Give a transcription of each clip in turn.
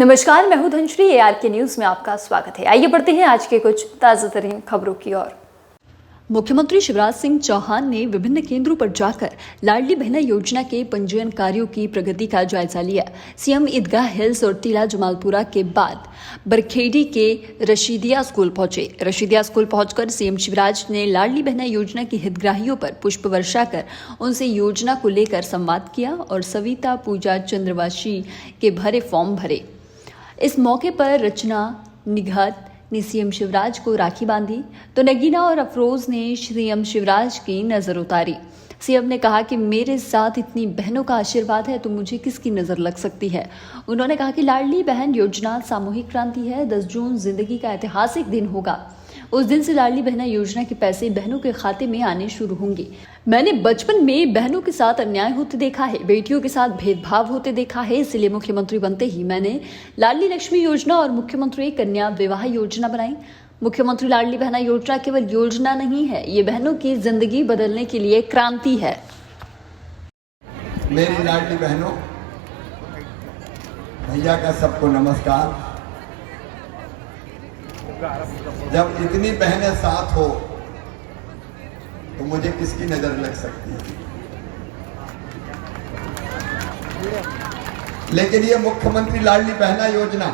नमस्कार, मैं हूं धनश्री। ARK न्यूज में आपका स्वागत है। आइए बढ़ते हैं आज के कुछ ताजा तरीन खबरों की ओर। मुख्यमंत्री शिवराज सिंह चौहान ने विभिन्न केंद्रों पर जाकर लाडली बहना योजना के पंजीयन कार्यों की प्रगति का जायजा लिया। सीएम ईदगाह हिल्स और टीला जमालपुरा के बाद बरखेड़ी के रशीदिया स्कूल पहुंचे। रशीदिया स्कूल पहुंचकर सीएम शिवराज ने लाडली बहना योजना के हितग्राहियों पर पुष्प वर्षा कर उनसे योजना को लेकर संवाद किया और सविता पूजा चंद्रवाशी के भरे फॉर्म भरे। इस मौके पर रचना निघत ने सीएम शिवराज को राखी बांधी तो नगीना और अफरोज ने सीएम शिवराज की नजर उतारी। सीएम ने कहा कि मेरे साथ इतनी बहनों का आशीर्वाद है तो मुझे किसकी नजर लग सकती है। उन्होंने कहा कि लाडली बहन योजना सामूहिक क्रांति है। 10 जून जिंदगी का ऐतिहासिक दिन होगा। उस दिन से लाडली बहना योजना के पैसे बहनों के खाते में आने शुरू होंगे। मैंने बचपन में बहनों के साथ अन्याय होते देखा है, बेटियों के साथ भेदभाव होते देखा है। इसलिए मुख्यमंत्री बनते ही मैंने लाडली लक्ष्मी योजना और मुख्यमंत्री कन्या विवाह योजना बनाई। मुख्यमंत्री लाडली बहना योजना केवल योजना नहीं है, ये बहनों की जिंदगी बदलने के लिए क्रांति है। मेरी लाडली बहनों, भैया का सबको नमस्कार। जब इतनी बहनें साथ हो तो मुझे किसकी नजर लग सकती है। लेकिन ये मुख्यमंत्री लाडली बहना योजना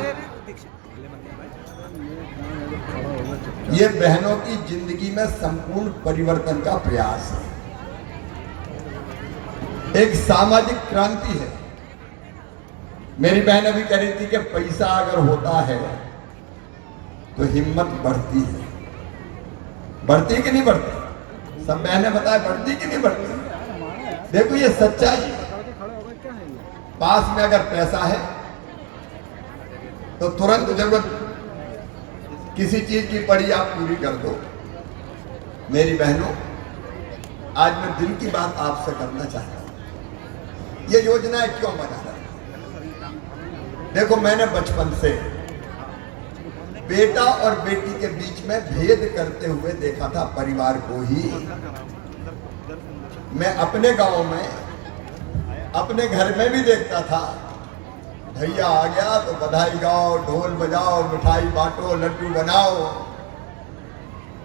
ये बहनों की जिंदगी में संपूर्ण परिवर्तन का प्रयास है, एक सामाजिक क्रांति है। मेरी बहन अभी कह रही थी कि पैसा अगर होता है तो हिम्मत बढ़ती है। बढ़ती कि नहीं बढ़ती? सब बहनें बताए बढ़ती कि नहीं बढ़ती? देखो ये सच्चाई है। पास में अगर पैसा है तो तुरंत जरूरत किसी चीज की पड़ी आप पूरी कर दो। मेरी बहनों, आज मैं दिल की बात आपसे करना चाहता हूं। ये योजना क्यों बना रहा है? देखो, मैंने बचपन से बेटा और बेटी के बीच में भेद करते हुए देखा था परिवार को ही। मैं अपने गांव में, अपने घर में भी देखता था। भैया आ गया तो बधाई गाओ, ढोल बजाओ, मिठाई बांटो, लड्डू बनाओ।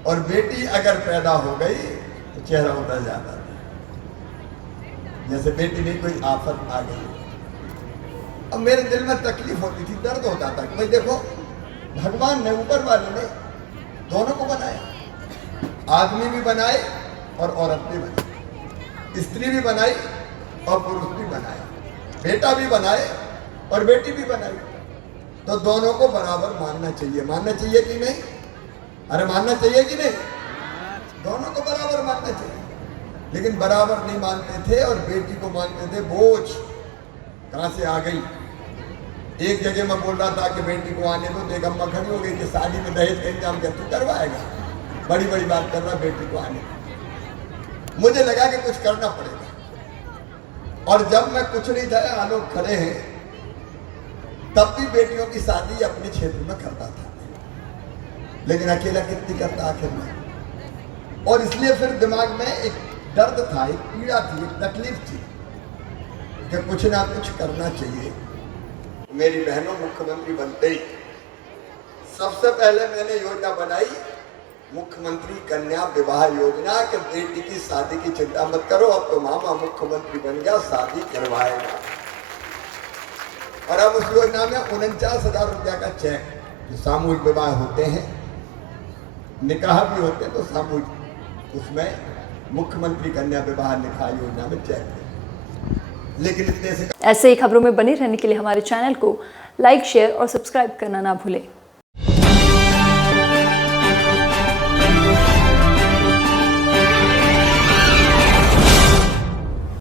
और बेटी अगर पैदा हो गई तो चेहरा उतर जाता था, जैसे बेटी नहीं कोई आफत आ गई। अब मेरे दिल में तकलीफ होती थी, दर्द होता था। भाई देखो, भगवान ने, ऊपर वाले ने दोनों को बनाया। आदमी भी बनाए और औरत भी बनाई, स्त्री भी बनाई और पुरुष भी बनाए, बेटा भी बनाए और बेटी भी बनाई। तो दोनों को बराबर मानना चाहिए। मानना चाहिए कि नहीं? अरे मानना चाहिए कि नहीं? दोनों को बराबर मानना चाहिए। लेकिन बराबर नहीं मानते थे और बेटी को मानते थे बोझ। कहां से आ गई? एक जगह मैं बोल रहा था कि बेटी को आने दो, तो एक अम्मा खड़ी हो गई कि शादी में दहेज का इंतजाम क्या तू करवाएगा? बड़ी बड़ी बात कर रहा, बेटी को आने दो। मुझे लगा कि कुछ करना पड़ेगा। और जब मैं कुछ नहीं था, यहाँ लोग खड़े हैं, तब भी बेटियों की शादी अपने क्षेत्र में करता था। लेकिन अकेला कितनी करता आखिर में। और इसलिए फिर दिमाग में एक दर्द था, एक पीड़ा थी, एक तकलीफ थी कि कुछ ना कुछ करना चाहिए। मेरी बहनों, मुख्यमंत्री बनते ही सबसे पहले मैंने योजना बनाई, मुख्यमंत्री कन्या विवाह योजना। कि बेटी की शादी की चिंता मत करो, अब तो मामा मुख्यमंत्री बन गया, शादी करवाएगा। और अब उस योजना में 49,000 रुपया का चेक, जो सामूहिक विवाह होते हैं, निकाह भी होते हैं, तो सामूहिक, उसमें मुख्यमंत्री कन्या विवाह निकाह योजना में चेक। लेकिन इतने से ऐसे ही खबरों में बने रहने के लिए हमारे चैनल को लाइक, शेयर और सब्सक्राइब करना ना भूलें।